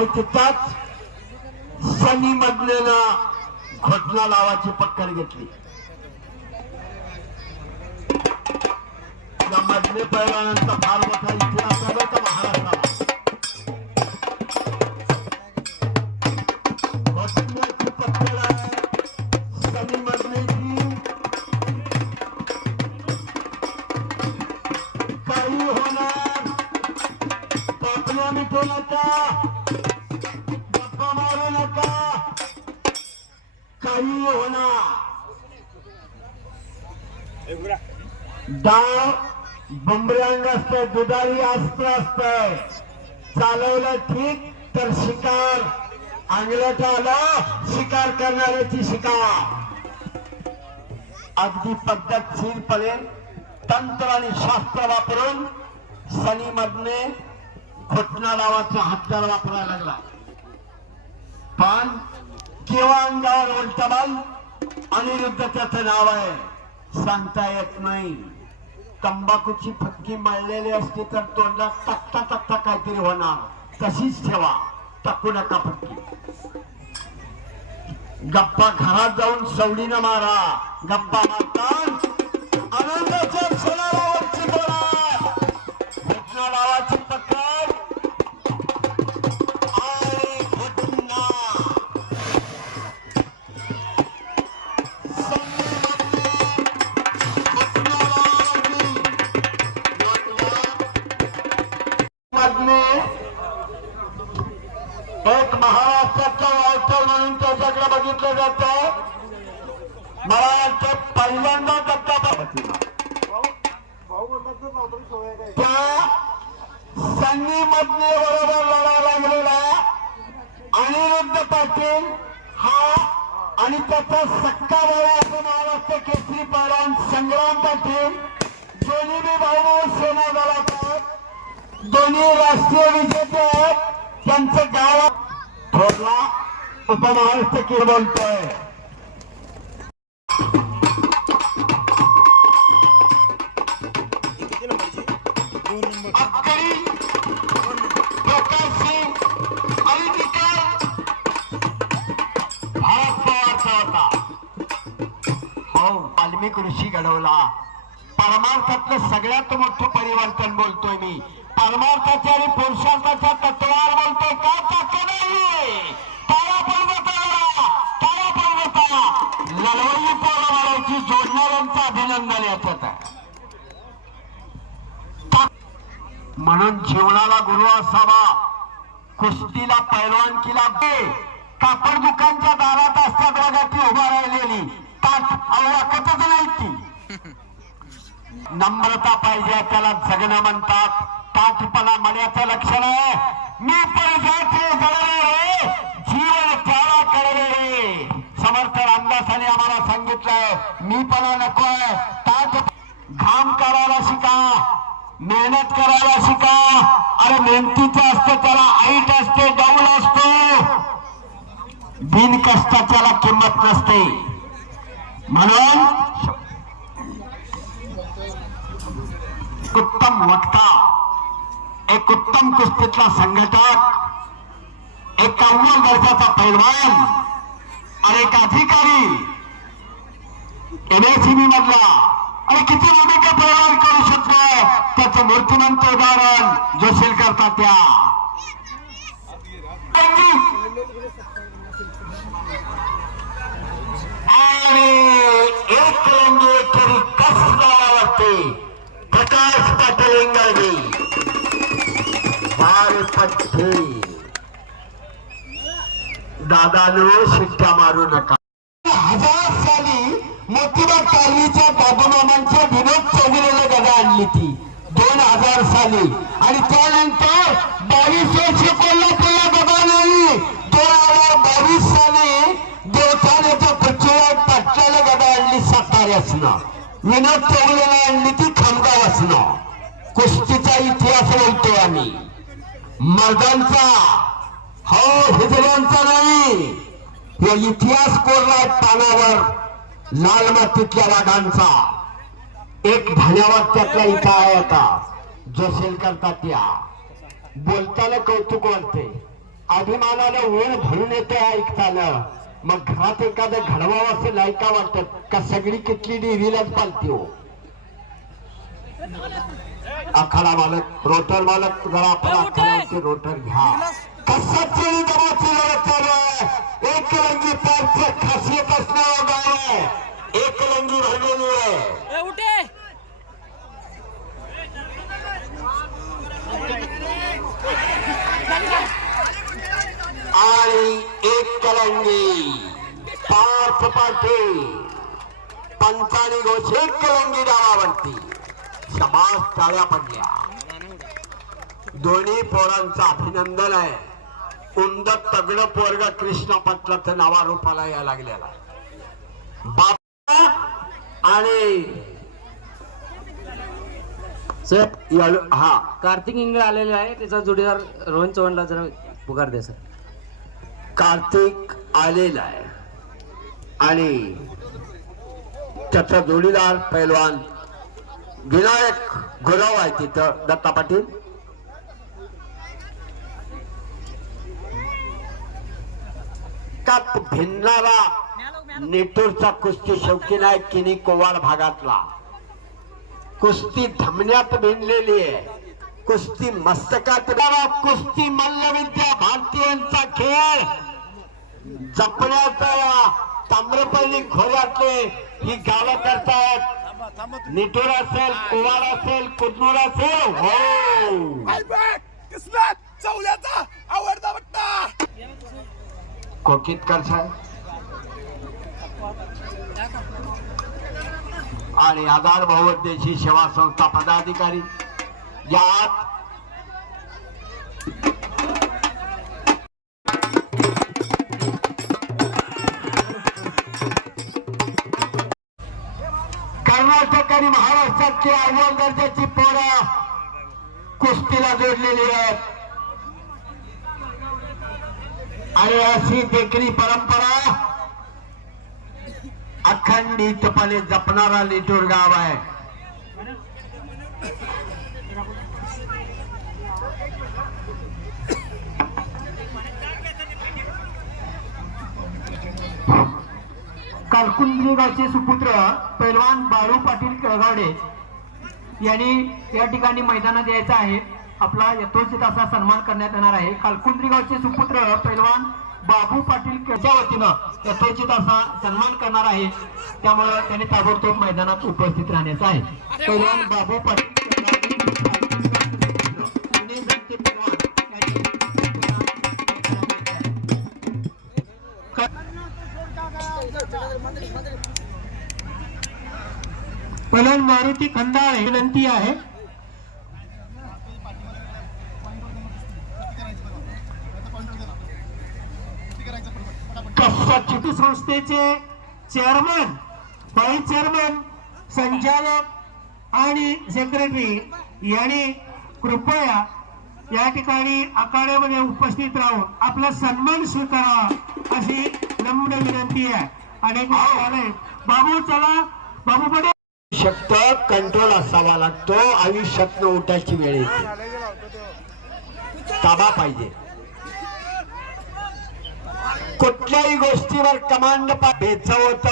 आणि तिथंच सनी मधल्यानं घोटना लावाची पक्कड घेतली. या मधले पैलवानांचा फार मोठा इतिहास आहे का महाराष्ट्राला. घोटण्याची पक्कड आहे सनी मधल्याची. काही होणार पापण्या मिटू नका, गप्पा मारू नका, काही होणार. डाव बुमरंग असते, दुधारी अस्त्र असतंय. चालवलं ठीक तर शिकार, अंगलट आलं शिकार करणाऱ्याची शिकार. अगदी पद्धतशीरपणे तंत्र आणि शास्त्र वापरून सनी मधने घोटना लावाचा हत्यार वापरायला लागला. पण केव्हा अंगावर उलटा बल अनिरुद्ध त्याचं नाव आहे सांगता येत नाही. तंबाखूची फटकी मळलेली असते तर तोंडात टकता टकता काहीतरी होणार, तशीच ठेवा, टाकू नका फटकी. गप्पा घरात जाऊन सवडीनं मारा. गप्पा मारतात आनंदाच्या क्षणावरची बोला. घटना नावाची पकड आणि घटना एक महाराष्ट्राचा वायकर म्हणून त्याच्याकडे बघितलं जातं. मला वाटतं पहिल्यांदा दत्ता त्या सनी मधने बरोबर लढा लागलेला अनिरुद्ध पाटील हा आणि त्याचा सक्का बळा असं महाराष्ट्र केसरी पैलवान संग्राम पाटील दोन्ही बी भाऊ सेना दलात आहेत, दोन्ही राष्ट्रीय विजेते आहेत. त्यांचं गाव थोरला उपमहाराष्ट्र की बोलतोय. अक्कडी प्रकाश सिंग आणि तिथे भारत पवारचा होता. हो, वाल्मिक ऋषी घडवला. परमार्थातलं सगळ्यात मोठं परिवर्तन बोलतोय मी. परमार्थाच्या आणि पुरुषार्थाच्या तत्वावर बोलतोय. का ताकद नाही तारा पर्वताला, तारा पर्वताला लढवली पोरं मारायची जोडणाऱ्यांचं अभिनंदन याच्यात आहे. म्हणून जीवनाला गुरु असावा, कुस्तीला पैलवानकीला कापड दुकानच्या दारात असतात बघा ती उभा राहिलेली ताट अवकतच नाही ती. नम्रता पाहिजे त्याला जगणं म्हणतात. ताठपणा मनाचं लक्षण आहे. मी परिजाचे जगणारे जीवन त्याला कळले. समर्थ रामदासांनी आम्हाला सांगितलंय मीपणा नकोय. ताठ घाम करायला शिका, मेहनत करायला शिका. अरे मेहनतीचं असतं त्याला ऐट असते, डौल असतो. बिन कष्टाच्याला किंमत नसते. म्हणून उत्तम वक्ता, एक उत्तम कुस्तीतला संघटक, एक अव्वल दर्जाचा पैलवान आणि एक अधिकारी एमएससीबी मधला आणि किती भूमिका पैलवान करू शकतो त्याचं मूर्तिमंत उदाहरण जोशीलकर तात्या. आणि एक रंगी एकेरी कस जावा लागते प्रकाश पाटील इंगळगी पट्टी. दादानो शिट्ट्या मारू नका. 1000 साली मोतीबाग तालमीच्या बाबूमामांच्या विनोद चौगुलेला गदा आणली ती 2000 साली. आणि त्यानंतर 22 वर्ष कोल्हापूरला गदा नाही. 2022 साली देवठाण्याच्या पृथ्वीराज पाटलाला गदा आणली साताऱ्यासनं. विनोद चौगुलेला आणली ती खामगावासनं. कुस्तीचा इतिहास बोलतोय आम्ही मर्दांचा, हो हिजड्यांचा नाही. हे इतिहास कोरलाय पानावर लाल मातीतल्या वाघांचा. एक धान्यावाक्यातला इथं आहे आता जोशीलकर तात्या. बोलताना कौतुक वाटते, अभिमानाला वर भरून येते ऐकताना. मग घरात एखादं घडवावं असं नाही का वाटत का सगळी किटली डेअरीलाच पालती हो. आखाडा मालक रोटर मालक जरा आपण आखाड्याचे रोटर घ्या. कसा चेळी दबाची लढत चालू आहे. एक रंगी पॅरचं खासियत असणारा गाव आहे. एक रंगी भरलेली आहे. आणि एक कलंगी पाच पाठी पंचाळी घोष. एक कलंगी डावावरती. शबास टाळ्या पडल्या. दोन्ही पोरांचं अभिनंदन आहे. उंदत तगड पोरगा कृष्ण पाटलाचं नावारूपाला या लागलेला बाबा. आणि सर हा कार्तिक इंगळे आलेले आहे. त्याचा जोडीदार रोहन चव्हाणला जरा पुकार द्या सर. कार्तिक आलेला आहे आणि त्याचा जोडीदार पैलवान विनायक गुरव आहे तिथं. दत्ता पाटील काप भिन्नारा नेटूरचा कुस्ती शौकीन आहे. किनी कोवाड भागातला कुस्ती धमन्यात भिनलेली आहे. कुस्ती मस्तकात. कुस्ती मल्लविद्या भारतीयांचा खेळ जपण्याचा ताम्रपल्ली खोऱ्यातले ही गावं करतायत. निटूर असेल, कोवाड असेल, कुदनूर असेल. हो आवडता बघता कोकितकर साहेब आणि आधार बहुउद्देशी सेवा संस्था पदाधिकारी यात कर्नाटक आणि महाराष्ट्रातली अव्वल दर्जाची पोरं कुस्तीला जोडलेली आहेत. आणि अशी देखणी परंपरा अखंडितपणे जपणारा लिटूर गाव आहे. कालकुंद्री गावचे सुपुत्र पैलवान बाळू पाटील केळगावडे यांनी या ठिकाणी मैदानात यायचं आहे. आपला यथोचित असा सन्मान करण्यात येणार आहे. कालकुंद्री गावचे सुपुत्र पैलवान बाबू पाटील यांच्या वतीनं यथोचित असा सन्मान करणार आहे. त्यामुळे त्यांनी ताबडतोब मैदानात उपस्थित राहण्याचं आहे. पैलवान बाबू पाटील पैलवान मारुती खंडाळे विनंती आहे. चिटी संस्थेचे चेअरमन, व्हाईस चेअरमन, संचालक आणि सेक्रेटरी यांनी कृपया या ठिकाणी आखाड्यामध्ये उपस्थित राहून आपला सन्मान स्वीकारावा अशी नम्र विनंती आहे. अनेक बाबू चला बाबू पडे. शक्त कंट्रोल असावा लागतो. आयुष्यात उठायची वेळ येते. ताबा पाहिजे. कुठल्याही गोष्टीवर कमांड बेचाव होत.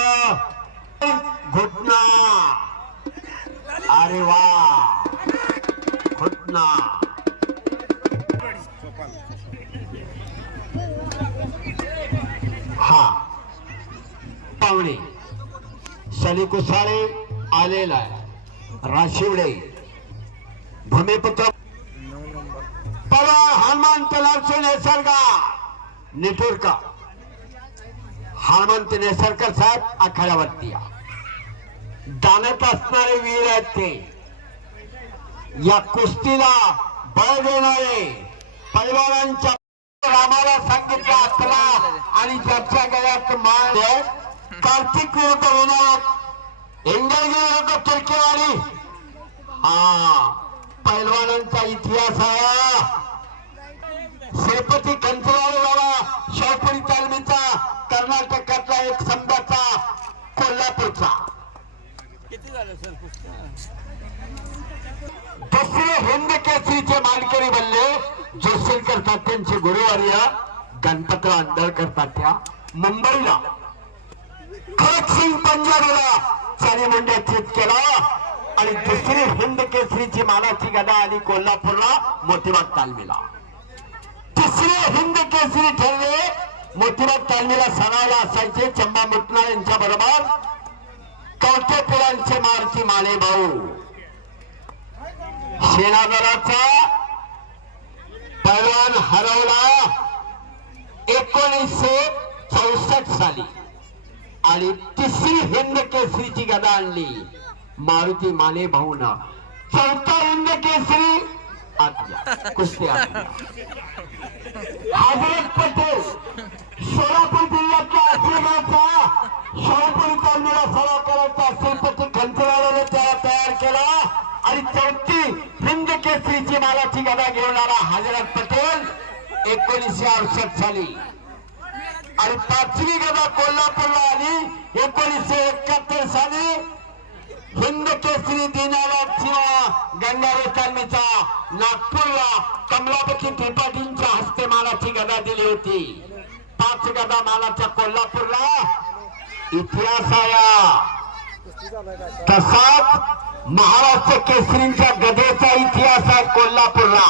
घुटना. अरे वा घुटना. हा पाहुणे सली कुसाळे आलेला आहे. राशिवडे भूमिपुत्र परवा हनुमंत नरसिंह नेसरगा निटूरका. हनुमंत नेसरकर साहेब आखाड्यावरती दानत असणारे वीर आहेत ते. या कुस्तीला बळ देणारे पैलवानांच्या रामाला सांगितलं असला आणि ज्याच्या गळ्यात मान कार्तिक विरुद्ध विनायक, इंगळगी विरुद्ध तुर्केवाडी. हा पैलवानांचा इतिहास आहे. श्रीपती कंचवाडी बाबा शाहपुरी तालमीचा, कर्नाटकातला एक संघाचा, कोल्हापूरचा. दुसरे हिंद केसरीचे मानकरी बनले जोशीलकर तात्यांचे गुरुवर्य अंधळकर तात्या मुंबईला खडकसिंग पंजाबीला चारी मुंड्या चित केला आणि दुसरी हिंद केसरीची मानाची गदा आली कोल्हापूरला मोतीबाग तालमीला. तिसरे हिंद केसरी ठरले मोतीबाग तालमीला सरायला असायचे चंबा मुटनाळ यांच्या बरोबर कवठेपुरांचे मारची माने भाऊ. सेनादलाचा पैलवान हरवला 1964 साली आणि तिसरी हिंद केसरीची गदा आणली मारुती माने भाऊनं. चौथा हिंद केसरी आत्या कुस्ती आत्या हजरत पटेल सोलापूर जिल्ह्यातल्या आश्रमाचा सोलापूर तालमीला सराव करायचा असेल तर ते खंचवाड्याने त्याला तयार केला आणि चौथी हिंद केसरीची मालाची गदा घेऊन आला हजरत पटेल 1968 साली आणि पाचवी गदा कोल्हापूरला आली 1971 साली. हिंद केसरी दिनानाथ सिंह गंगारे तालमीचा नागपूरला कमलापती त्रिपाठींच्या हस्ते मालाची गदा दिली होती. 5 गदा मालाच्या कोल्हापूरला. इतिहास आया तसाच महाराष्ट्र केसरींच्या गदेचा इतिहास आहे कोल्हापूरला.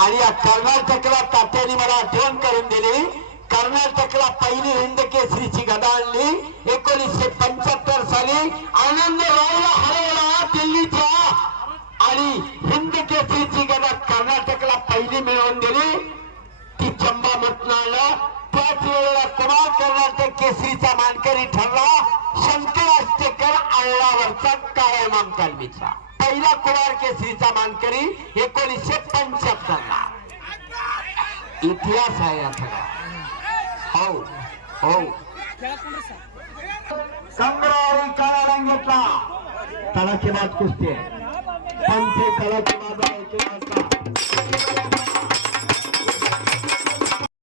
आणि या कर्नाटकला तात्यांनी मला आठवण करून दिली. कर्नाटकला पहिली हिंद केसरीची गदा आणली 1975 साली आनंदरावला हरवला दिल्लीच्या आणि हिंद केसरीची गदा कर्नाटकला पहिली मिळवून दिली ती चंबा मुटनाळला. त्याच वेळेला कुमार कर्नाटक केसरीचा मानकरी ठरला शंकर आष्टेकर आळलावरचा काळा इमाम तालमीचा. पहिला कुमार केसरीचा मानकरी 1975 ला. इतिहास आहे या सगळा. हो हो संग्रारी काळा रंगातला तलाची बात कुस्ती आहे. पंचे तलाची बात